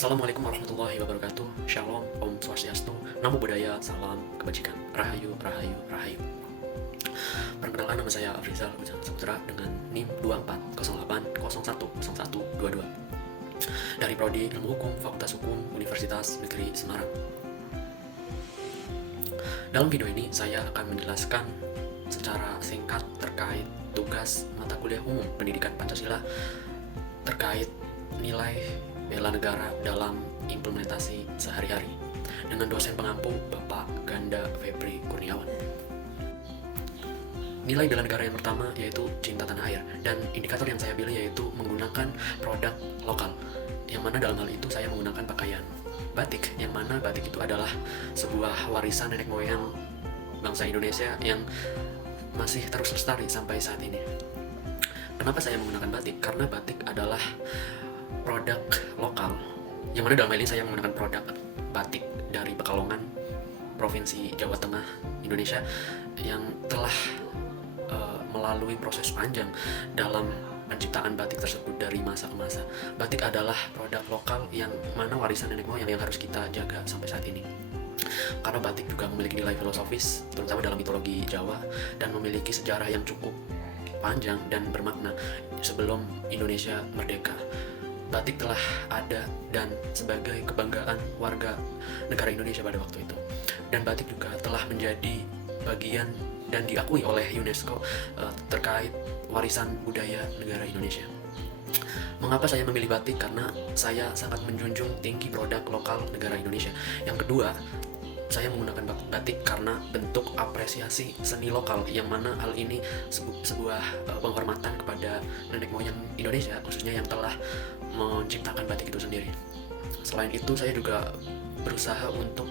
Assalamualaikum warahmatullahi wabarakatuh. Shalom, Om Swastiastu, Namo Buddhaya, Salam Kebajikan, Rahayu, Rahayu, Rahayu. Perkenalkan, nama saya Afrizal Ujang Saputra dengan NIM 2408010122 dari Prodi Ilmu Hukum Fakultas Hukum Universitas Negeri Semarang. Dalam video ini saya akan menjelaskan secara singkat terkait tugas mata kuliah umum pendidikan Pancasila terkait nilai bela negara dalam implementasi sehari-hari dengan dosen pengampu Bapak Ganda Febri Kurniawan. Nilai bela negara yang pertama yaitu cinta tanah air, dan indikator yang saya pilih yaitu menggunakan produk lokal, yang mana dalam hal itu saya menggunakan pakaian batik, yang mana batik itu adalah sebuah warisan nenek moyang bangsa Indonesia yang masih terus lestari sampai saat ini. Kenapa saya menggunakan batik? Karena batik adalah produk lokal, yang mana dalam hal ini saya menggunakan produk batik dari Pekalongan, Provinsi Jawa Tengah, Indonesia, yang telah melalui proses panjang dalam penciptaan batik tersebut dari masa ke masa. Batik adalah produk lokal yang mana warisan nenek moyang yang harus kita jaga sampai saat ini. Karena batik juga memiliki nilai filosofis, terutama dalam mitologi Jawa, dan memiliki sejarah yang cukup panjang dan bermakna sebelum Indonesia merdeka. Batik telah ada dan sebagai kebanggaan warga negara Indonesia pada waktu itu. Dan batik juga telah menjadi bagian dan diakui oleh UNESCO terkait warisan budaya negara Indonesia. Mengapa saya memilih batik? Karena saya sangat menjunjung tinggi produk lokal negara Indonesia. Yang kedua, saya menggunakan batik karena bentuk apresiasi seni lokal, yang mana hal ini sebuah penghormatan kepada nenek moyang Indonesia, khususnya yang telah menciptakan batik itu sendiri. Selain itu, saya juga berusaha untuk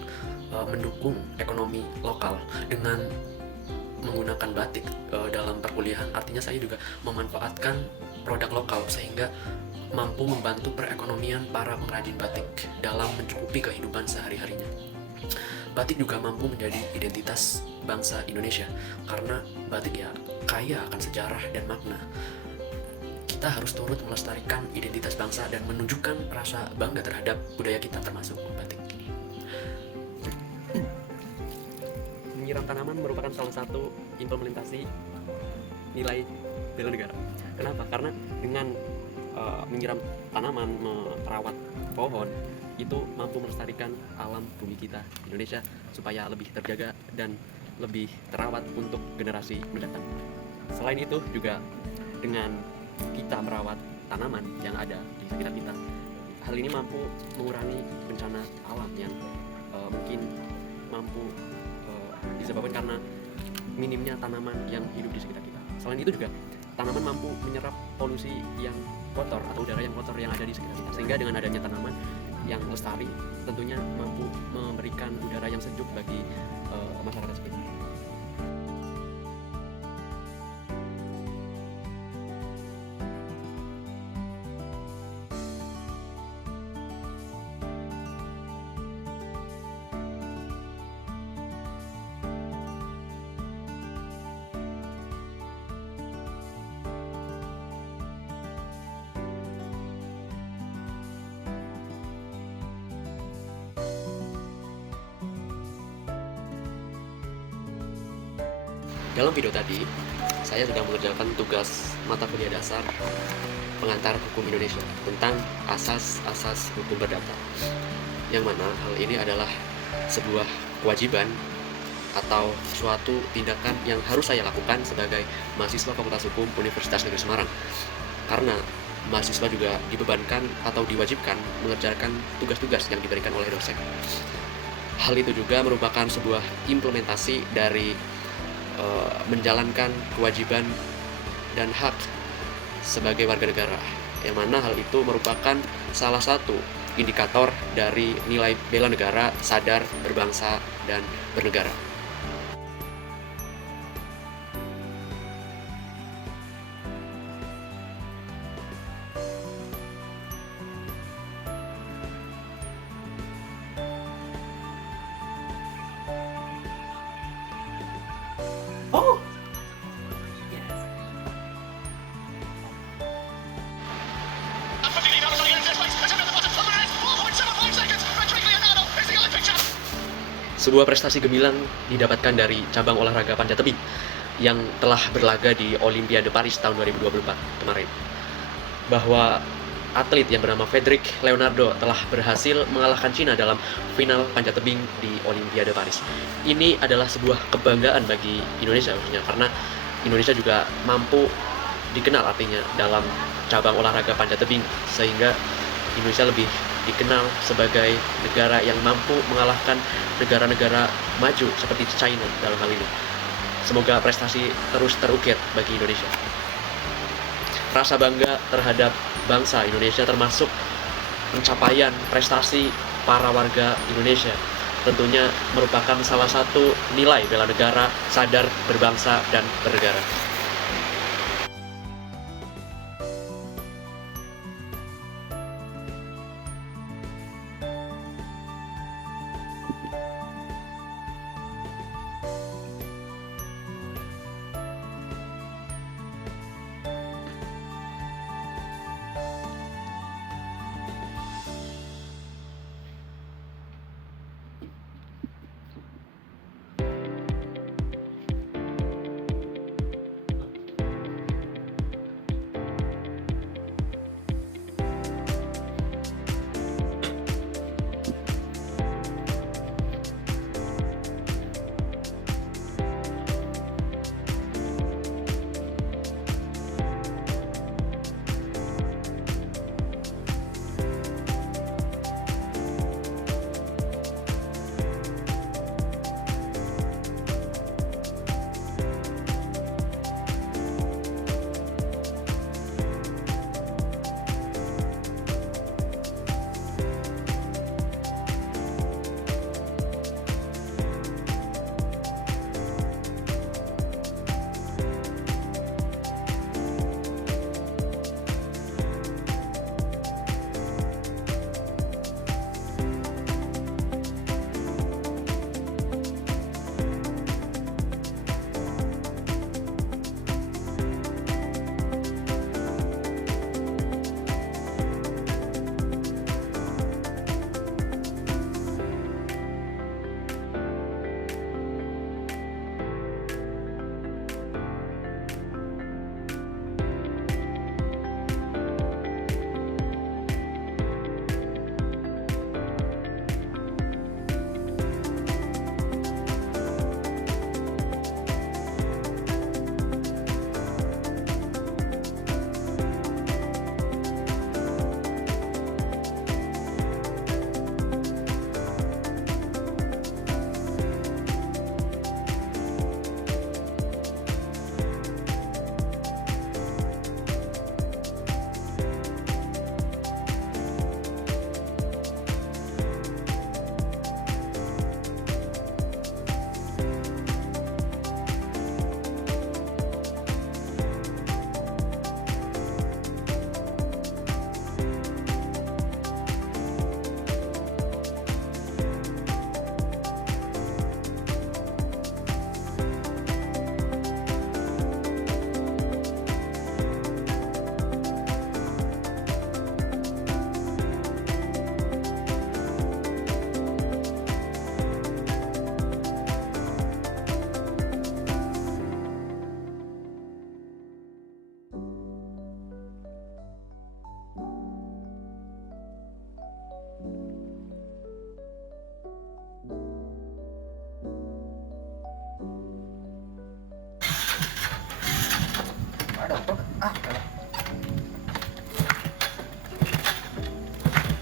mendukung ekonomi lokal dengan menggunakan batik dalam perkuliahan. Artinya saya juga memanfaatkan produk lokal sehingga mampu membantu perekonomian para pengrajin batik dalam mencukupi kehidupan sehari-harinya. Batik juga mampu menjadi identitas bangsa Indonesia karena batik ya kaya akan sejarah dan makna. Kita harus turut melestarikan identitas bangsa dan menunjukkan rasa bangga terhadap budaya kita, termasuk batik. Menyiram tanaman merupakan salah satu implementasi nilai bela negara. Kenapa? Karena dengan menyiram tanaman, merawat pohon, itu mampu melestarikan alam bumi kita Indonesia supaya lebih terjaga dan lebih terawat untuk generasi mendatang. Selain itu juga dengan kita merawat tanaman yang ada di sekitar kita, hal ini mampu mengurangi bencana alam yang mungkin mampu disebabkan karena minimnya tanaman yang hidup di sekitar kita. Selain itu juga tanaman mampu menyerap polusi yang kotor atau udara yang kotor yang ada di sekitar kita, sehingga dengan adanya tanaman yang lestari tentunya mampu memberikan udara yang sejuk bagi masyarakat sekitar. Dalam video tadi, saya sudah mengerjakan tugas mata kuliah dasar pengantar hukum Indonesia tentang asas-asas hukum perdata, yang mana hal ini adalah sebuah kewajiban atau suatu tindakan yang harus saya lakukan sebagai mahasiswa Fakultas Hukum Universitas Negeri Semarang, karena mahasiswa juga dibebankan atau diwajibkan mengerjakan tugas-tugas yang diberikan oleh dosen. Hal itu juga merupakan sebuah implementasi dari menjalankan kewajiban dan hak sebagai warga negara, yang mana hal itu merupakan salah satu indikator dari nilai bela negara, sadar, berbangsa, dan bernegara. Oh! Yes. Sebuah prestasi gemilang didapatkan dari cabang olahraga panjat tebing yang telah berlaga di Olimpiade Paris tahun 2024 kemarin. Bahwa atlet yang bernama Frederick Leonardo telah berhasil mengalahkan Cina dalam final panjat tebing di Olimpiade Paris. Ini adalah sebuah kebanggaan bagi Indonesia khususnya, karena Indonesia juga mampu dikenal artinya dalam cabang olahraga panjat tebing, sehingga Indonesia lebih dikenal sebagai negara yang mampu mengalahkan negara-negara maju seperti China dalam hal ini. Semoga prestasi terus terukir bagi Indonesia. Rasa bangga terhadap bangsa Indonesia termasuk pencapaian prestasi para warga Indonesia tentunya merupakan salah satu nilai bela negara, sadar berbangsa dan bernegara.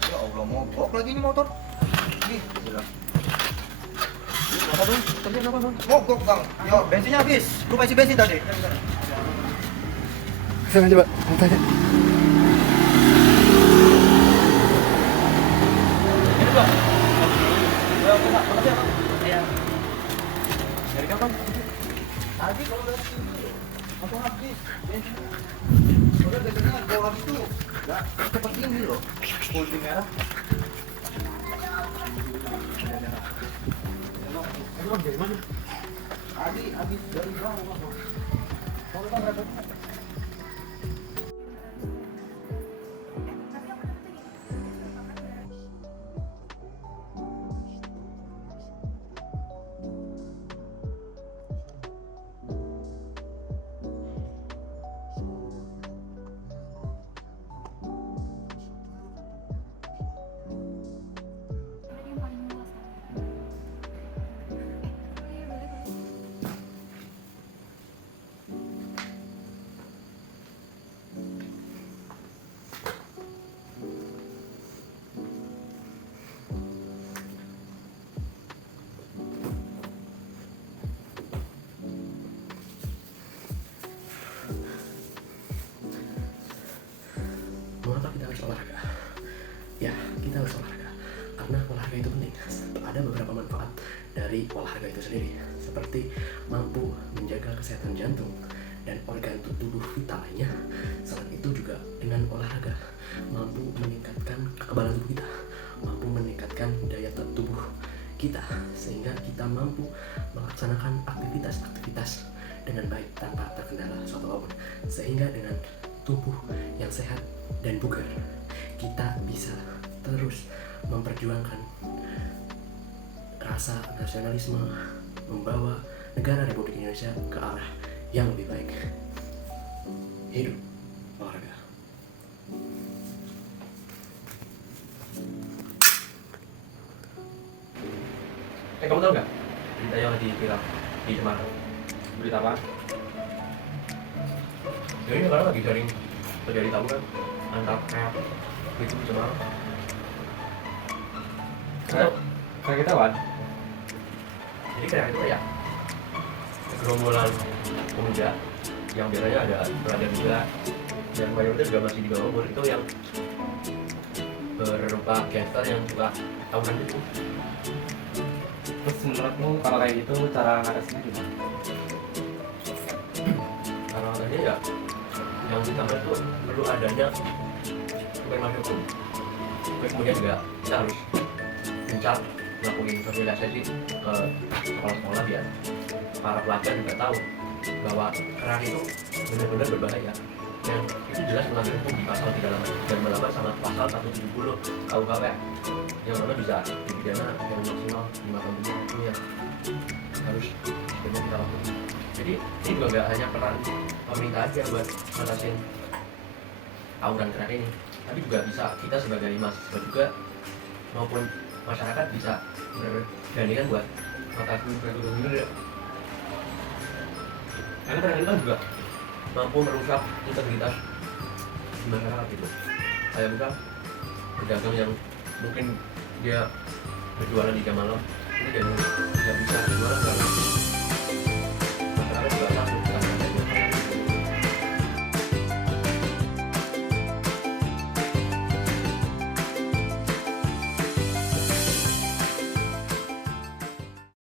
Ya Allah, mogok lagi ini motor. Ih, gila. Apa dong? Terjadi apa dong? Mogok bang. Yo, bensinnya habis. Lupa isi bensin tadi. Sana coba, tanya. Ini bang. Ya, Pak. Makasih ya, Pak. Iya. Dari kapan? Tadi kalau udah langsung habis. Bensin. Udah biasanya kalau habis tuh nggak cepat tinggi loh. Pulsi merah. Itu bang dari mana? Tadi habis dari bawah bang. Kalau bang berapa? kita harus olahraga? Ya, kita harus olahraga karena olahraga itu penting. Ada beberapa manfaat dari olahraga itu sendiri, seperti mampu menjaga kesehatan jantung dan organ tubuh vital lainnya. Selain itu juga dengan olahraga mampu meningkatkan kekebalan tubuh kita, mampu meningkatkan daya tubuh kita, sehingga kita mampu melaksanakan aktivitas dengan baik tanpa terkendala suatu apapun. Sehingga dengan tubuh yang sehat dan bugar, kita bisa terus memperjuangkan rasa nasionalisme, membawa negara Republik Indonesia ke arah yang lebih baik. Hidup olahraga. Kamu tahu nggak berita yang lagi viral di Semarang? Berita apa? Jadi sekarang lagi sering terjadi tawuran antar kayak itu di Semarang. Kayak kita kan? Jadi kayak itu ya gerombolan pemuda yang biasanya ada pelajar juga dan mayoritas juga masih di bawah umur, itu yang berupa gangster yang suka tawuran itu. Terus menurutmu kalau kayak gitu cara ngatasinnya gimana? Karena tadi ya yang utama itu perlu adanya supervisi hukum. Kemudian juga kita harus gencar melakukan sosialisasi ke sekolah-sekolah biar para pelajar juga tahu bahwa keran itu benar-benar berbahaya, dan itu jelas melanggar hukum di pasal 38 dan melawan sama pasal 170 KUHP yang mana bisa dipidana yang maksimal 5 tahun penjara. Itu yang harus sebenarnya kita lakukan. Jadi ini juga nggak hanya peran pemerintah aja buat ngatasin tawuran keran ini, tapi juga bisa kita sebagai mahasiswa juga maupun masyarakat bisa bergandengan buat ngatasin keran itu sendiri. Karena keran itu juga mampu merusak integritas di masyarakat gitu. Kayak bukan pedagang yang mungkin dia berjualan di jam malam, ini jadi nggak bisa jualan karena masyarakat juga takut